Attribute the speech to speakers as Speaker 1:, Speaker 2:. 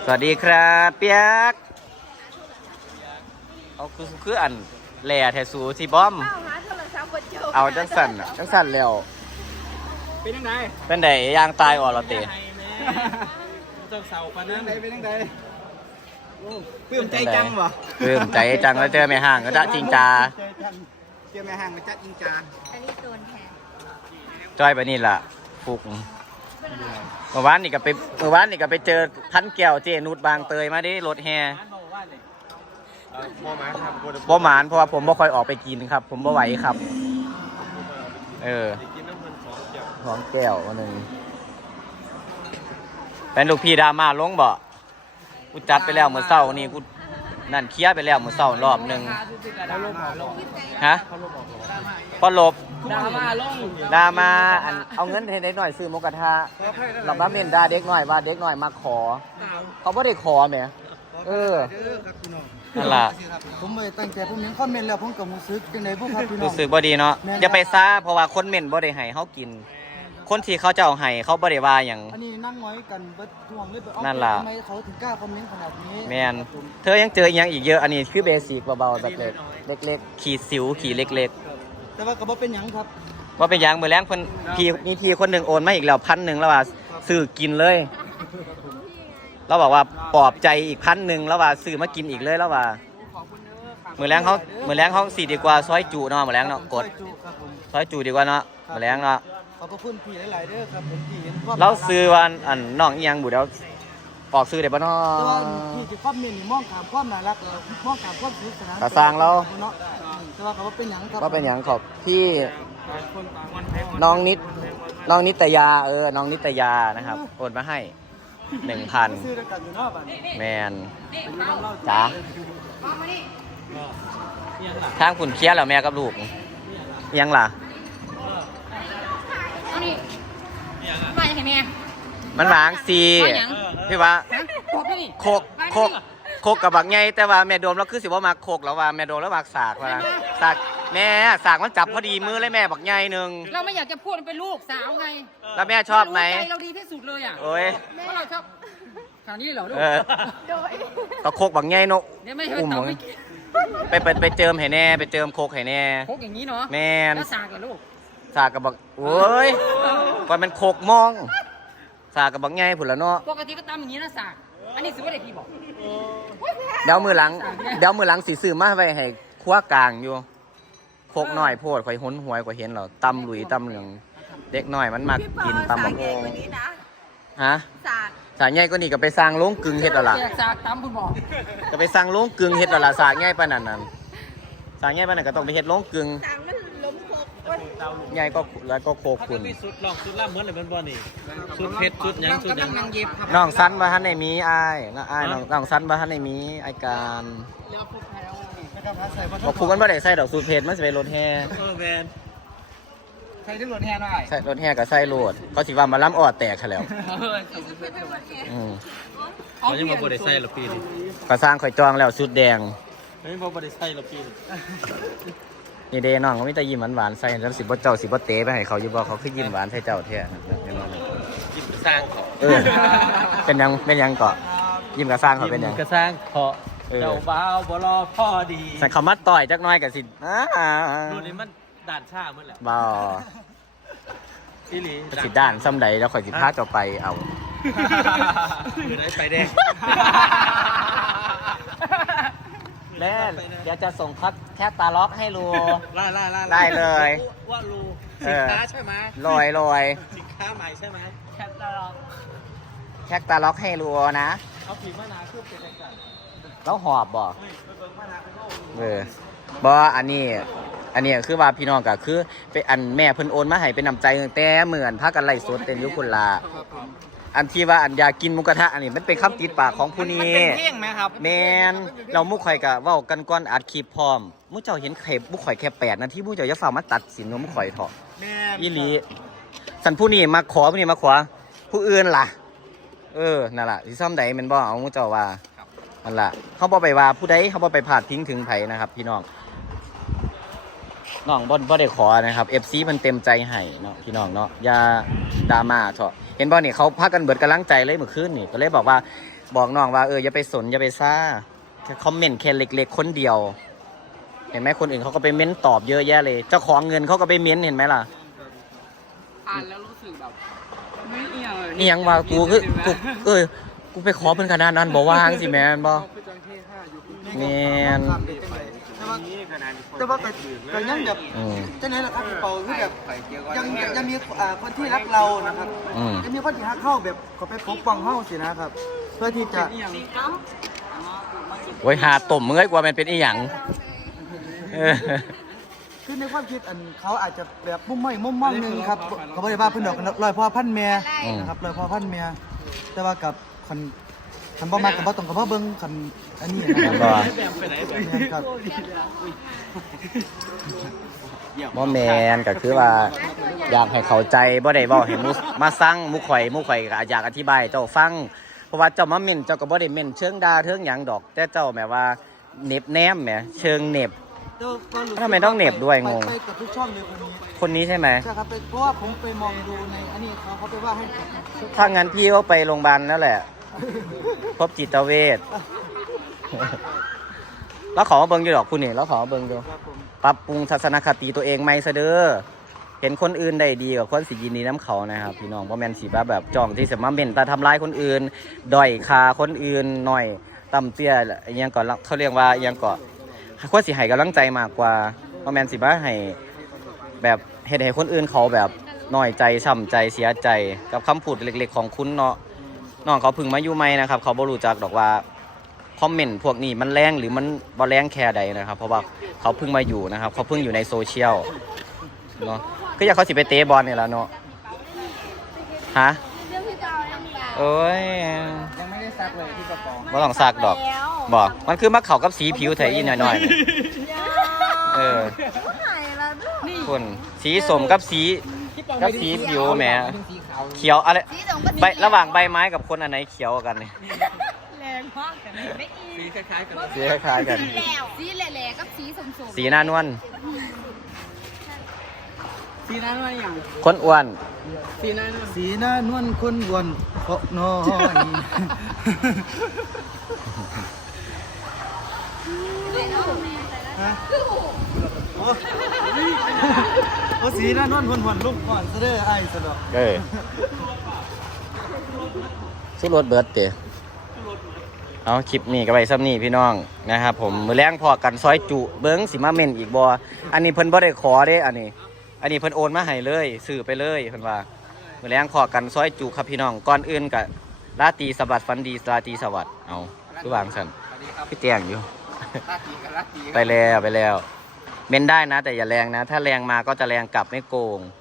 Speaker 1: สวัสดีครับเปียกเอาคืออันแหล่แทสูที่บอมเอาจังสั่นแล้ว
Speaker 2: เป็นยังไง
Speaker 1: เป็นไดยางตายอ่อนละเตะ
Speaker 2: เจ้าเสาปานนั้นเป็นยังไงเพิ่มใจจังวะ
Speaker 1: เพิ่มใจจังแล้วเจอแม่ห่างก็จะจริงจา
Speaker 2: เจอแม่ห่างก็จะจริงจา
Speaker 3: อันนี้โดนแทน
Speaker 1: จ้อยไปนี่ล่ะฟุกเมื่อวานนี่ก็ไปเจอพันแก้วเจนุดบางเตยมาดิรถแฮบ่หมานเพราะว่าผมบ่ค่อยออกไปกินครับผมบ่ไหวครับของแก้ววันหนึ่งเป็นลูกพี่ดราม่าลงบ่กูจัดไปแล้วเมื่อเช้านี่กูนั่นเคลียร์ไปแล้วเมื่อเช้ารอบหนึ่งฮะพอลบดราม่าอันเอาเงินให้เด็กหน่อยซื้อหมูกระทะเราบ้าเมนด่าเด็กหน่อยว่าเด็กหน่อยมาขอเขาไม่ได้ขอแหมนั่นล่ะ
Speaker 2: ผมไม่ตั้งใจผมยังคอมเมนต์แล้วผมก็รู้สึกจังได๋บ่ครับพี่น้อง
Speaker 1: รู้สึกบ่ดีเนาะอย่าไปซ่าเพราะว่าคนเม่นบ่ได้ให้เฮากินคนที่เขาจะเอาให้เขาบ่ได้ว่าหยัง
Speaker 2: อันนี้นั่งน้อยกันบ่ทวงเลย
Speaker 1: นั่นล่ะ
Speaker 2: ทำไมเขาถึงกล้าคอมเมนต์ขนาดนี้
Speaker 1: แม่นเธอยังเจออีหยังอีกเยอะอันนี้คือเบสิกเบาๆแบบเล็กๆขีดสิวขีดเล็ก
Speaker 2: ๆแต่ว่าก็บ่เป็นหยังครับ
Speaker 1: ว่าเป็นหยังมื้อแลงเพิ่นพี่มีพี่คนนึงโอนมาอีกแล้ว1,000แล้วว่าซื้อกินเลยเราบอกว่าปลอบใจอีก1,000แล้วว่าซื้อมากินอีกเลยแล้วว่ามื้อแลงเขาสิดีกว่าซอยจุเนาะมื้อแลงเนาะกดซอยจุดีกว่าเนาะมื้อแลงเนาะ
Speaker 2: ขอบพระคุณพี่หลายๆเด้อครับผมที่เห็นความ
Speaker 1: เราซื้อวันอันน้องอีหยังบุเดี๋ยวออกซื้อได้บ่เนาะ
Speaker 2: แต่ว่าพี่สิคอมเมนต์นี่มองข้ามความน่ารักมองข้ามความสนุกสนาน
Speaker 1: ก็สร้างเรา
Speaker 2: เนาะแต่ว่าก็บ่เป็นหยังครับ
Speaker 1: ว่าเป็นหยังขอบพี่น้องนิตยาน้องนิตยานะครับโอนมาให้ 1,000
Speaker 2: ซื้อด้วยกันอยู่เนาะบัดนี้
Speaker 1: แมนจ๋าทางขุนเคี้ยแล้วแม่กับลูกยังล่ะ
Speaker 3: เอานี่มาอย่างไรแม่
Speaker 1: มันหวางซีพี่ว่าโคกกับบักไงแต่ว่าแม่โดมแล้วคือสิว่ามาโคกแล้วว่าแม่โดมแล้วบักสากว่าสากแม่สากมันจับพอดีมือเลยแม่บักไงนึง
Speaker 3: เราไม่อยากจะพูดเป็นลูกสาวไง
Speaker 1: แล้วแม่ชอบไหม
Speaker 3: เราดีที่สุดเลยอ่ะ
Speaker 1: โอ้ย
Speaker 3: เพราะเราชอบทางนี้เหรอลูก
Speaker 1: ก็โคกบักไงเนาะ
Speaker 3: อุ้ม
Speaker 1: ไปเจิมให้แน่ไปเจิมโคกให้แน่
Speaker 3: โคกอย่างนี้เนาะ
Speaker 1: แม่
Speaker 3: แล้วสากเหรอลูก
Speaker 1: สากกับบักโอ้ยก่อนมันโคกมองสากกับบักไงผุนละเนาะ
Speaker 3: ปกติก็ตามอย่างนี้นะสากอันนี้ซื้อว่าเด็กพี่บอก
Speaker 1: เดี๋ยวมือหลังสีซื้อมาไว้ให้ครัวกลางอยู่โคกน้อยโพดข่อยหุนหวยข่อยเห็นเหรอตำหลุยตำเหลืองเด็กน้อยมันมากินตำบักโงฮะสากใหญ่ก็นี่ก็ไปสร้างโรงกึ่งเฮ็ดแล้วล่ะ
Speaker 3: สากตำคุณบอก
Speaker 1: ก็ไปสร้างโรงกึ่งเฮ็ดแล้วล่ะสากใหญ่ปานนั้นสากใหญ่ปานนั้นก็ต้องไปเฮ็ดโรงกึ่งใหญ่ก็แล้วก็โคกคุณ
Speaker 2: สุดลองสุดล่ำเหมือนเลยบ่นี่สุดเผ็ดสุดหยังสุดหยัง
Speaker 1: น้องสันว่าท่านได้มีอ้ายน้องสันว่าท่านได้มีไอ้การบอกคุณมันบ่ได้ใส่ดอกสูตรเผ็ดมันสิไปรถแห่
Speaker 2: แมนใส่ที่รถแห่หน่อย
Speaker 1: ใส่รถแห่ก็ใส่โลดเขาสิว่ามาล้ำออดแตกซะแล้ว
Speaker 2: เขายังบ่ได้ใส่ละปีนี่
Speaker 1: ก็สร้างข่อยจองแล้วสุดแดง
Speaker 2: ไม่บ่ได้ใส่ละปี
Speaker 1: นี่เด้น้องเขามีแต่ยิ้มหวานๆใส่แล้วสิบ่เจ้าสิบ่เตะไปให้เขาอยู่บ่เขาคือยิ้มหวานใส่เจ้าแท้
Speaker 2: ยิ้มกระซ้างเขา
Speaker 1: เป็นยังเกาะยิ้มกระซ้างเขาเป็นยัง
Speaker 2: กระซ้างเขาเจ้าบ่าวบ่รอพ่อดี
Speaker 1: ใส่คำมัดต่อยจักหน่อยก็สิ
Speaker 2: รุ่นนี้มันด่านชาเมื่อแหละ
Speaker 1: บ่
Speaker 2: อีหลี
Speaker 1: สิด้านซ้ำใดแล้วข่อยสิพาเจ้าไปเอา
Speaker 2: คือได้ไปแดง
Speaker 1: แม่เดี๋ยวจะส่งแคปตาล็อกให้รู
Speaker 2: ไ
Speaker 1: ด้เลย
Speaker 2: ว่ารูสินค้าใช่ไหม
Speaker 1: ลอย
Speaker 2: สินค้าใหม่ใช่ไหม
Speaker 3: แคปตาล็อก
Speaker 1: ให้รูนะ
Speaker 2: เอาผีมะนาวคือเป็นอะไรกัน
Speaker 1: แล้วหอบบ่บ่อันนี้คือว่าพี่น้องก็คือเป็นอันแม่เพิ่นโอนมาให้เป็นน้ำใจแต่เหมือนพากันไล่สดเต็มยุคุณลาอันที่ว่าอันอยากกินหมูกระทะอันนี้มันเป็นคำติดปากของผู้นี้
Speaker 2: มันเป็นเพลงไหมครับ
Speaker 1: แมนเรามุกข่อยกะว่ากันก่อนอัดคลิปพร้อมมุกเจ้าเห็นไข่มุกข่อยแค่8 นาทีมุกเจ้าจะฝ่ามาตัดสินมุกข่อยเถาะอีหลีสันผู้นี้มาขอผู้นี้มาขอผู้อื่นล่ะนั่นล่ะที่ซ่อมใดมันบ่เอามุกเจ้าว่านั่นล่ะเขาบ่ไปว่าผู้ใดเขาบ่ไปพาดทิ้งถึงไผนะครับพี่น้องบ่ได้ขอนะครับ FC มันเต็มใจให้เนาะพี่น้องเนาะอย่าดราม่าเถาะเห็นบ่นี่เขาพากันเบิดกำลังใจเลยเมื่อคืนนี่ก็เลยบอกว่าบอกน้องว่าอย่าไปสนอย่าไปซ่าแค่คอมเมนต์แค่เล็กๆคนเดียวเห็นไหมคนอื่นเขาก็ไปเม้นตอบเยอะแยะเลยเจ้าของเงินเขาก็ไปเม้นเห็นไหมล่ะ
Speaker 3: อ่านแล้วรู้สึกแบบไม่เอียงเลย
Speaker 1: นี่ยังว่ากูกูไปขอเพิ่นขนาดนั้นบ่ว่างสิแม่นบ่แม่น
Speaker 2: แต่ว่าก็ยังแบบจะไหนล่ะครับพี่เปาคือแบบยังมีคนที่รักเรานะครับยังมีคนที่รักเข้าแบบเขาไปปกป้องเข้าสินะครับ เพื่อที่จะ
Speaker 1: โอ้ยหาต้มมึงเอ้ยกว่ามันเป็นอีหยัง
Speaker 2: คือในความคิดอันเขาอาจจะแบบมุ่งมั่งนึงครับเขาบอกว่าเพิ่นดอกลอยพ่อพันแม่นะครับลอยพ่อพันแม่แต่ว่ากับคันบ่มากับบ่ต้องกับบ่เบิ่งคันอันนี้นะครับ
Speaker 1: บ่แมนก็คือว่าอยากให้เข้าใจบ่ได้เว้าให้มาสั่งมุข่อยก็อยากอธิบายเจ้าฟังเพราะว่าเจ้ามาเม่นเจ้าก็บ่ได้เม่นเชิงด่าเทิงหยังดอกแต่เจ้าแบบว่าเน็บแนมแหมเชิงเน็บทำไมต้องเหน็บด้วยงง
Speaker 2: ไปกับทุกช่องเลย
Speaker 1: คนนี้ใช่ไหม
Speaker 2: ใช่ครับเพราะว่าผมไปมองดูในอันนี้เขาไปว่าให้
Speaker 1: ถ้างั้นพี่ก็ไปโรงพยาบาลแล้วแหละพบจิตเวชแล้วขอมาเบิ่งอยู่ดอกคุณนี่แล้วขอมาเบิ่งดูปรับปรุงทัศนคติตัวเองไหมซะเด้อเห็นคนอื่นได้ดีกับคนสิยินดีน้ำเขานะครับพี่น้องเพราะแมนสีแบบจ้องที่จะมาเม่นตาทำร้ายคนอื่นด้อยคาคนอื่นหน่อยต่ำเตี้ยยังก่อนเขาเรียกว่ายังก่อนควรสิให้กำลังใจมากกว่าเพราะแมนสิบ้าให้แบบเหตุให้คนอื่นเขาแบบน้อยใจช้ำใจเสียใจกับคำพูดเล็กๆของคุณเนาะน้องเขาพึ่งมาอยู่ใหม่นะครับเขาบ่รู้จักดอกว่าคอมเมนต์พวกนี้มันแรงหรือมันบ่แรงแค่ใดนะครับเพราะว่าเขาเพิ่งมาอยู่นะครับเขาเพิ่งอยู่ในโซเชียลเนาะก็อยากเขาสิไปเตะบอลนี่แหละเนาะฮะโอ้ย
Speaker 2: ยังไม่ได้ซักเลยที่กระป๋อง
Speaker 1: บ่ต้องซักดอกบอกมันคือมาเข้ากับสีผิวไทยอีหน่อยๆคนสีสมกับสีผิวแหมเขียวอะไรใบระหว่างใบไม้กับคนอันไหนเขียวกันเนี่ย
Speaker 3: แรงมากแต่ไม่อี
Speaker 2: สีคล้ายๆกัน
Speaker 1: สีคล้ายๆกัน
Speaker 3: สีแหล่ๆกับสีสม
Speaker 1: สีหน้านวล
Speaker 3: สีนั้นว่าอย่าง
Speaker 1: คนอ้วน
Speaker 3: สีนั้น
Speaker 2: สีหน้านวลคนวนเพราะน้อยฮะโอ้สีหน้านวลหวนลูกก่อนซะเด้อไอ้สะดอก
Speaker 1: สุรสเบิร์ดเตะเอาคลิปนี้ก็ไปซ้ำนี่พี่น้องนะครับผมมือแรงพอกันซอยจุเบิ้งสิมาเมนอีกบออันนี้เพิ่นบ่ได้ขอเด้อันนี้เพิ่นโอนมาให้เลยสื่อไปเลยเพิ่นว่ามือแรงพอกันซอยจุครับพี่น้องก่อนอื่นกับราตรีสวัสดิ์ฟันดีราตรีสวัสดิ์เอาคือวางสันพี่แจ้งอยู่ ไปแล้วเมนได้นะแต่อย่าแรงนะถ้าแรงมาก็จะแรงกลับไม่โกง